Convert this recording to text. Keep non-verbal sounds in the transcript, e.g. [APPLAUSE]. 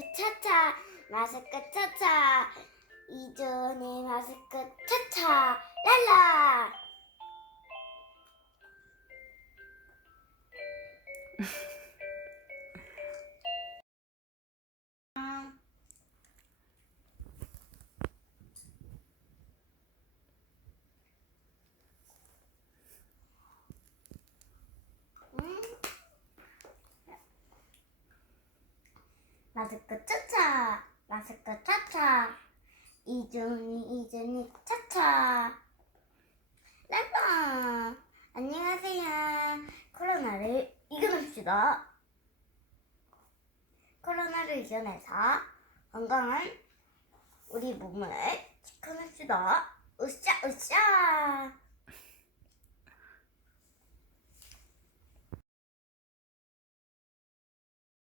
차차 마스크 차차. 이준이 마스크 차차. 랄라 [LAUGHS] 마스크 차차 마스크 차차. 이준이 이준이 차차. 랄라 안녕하세요. 코로나를 이겨냅시다. 코로나를 이겨내서 건강한 우리 몸을 지켜냅시다. 으쌰 으쌰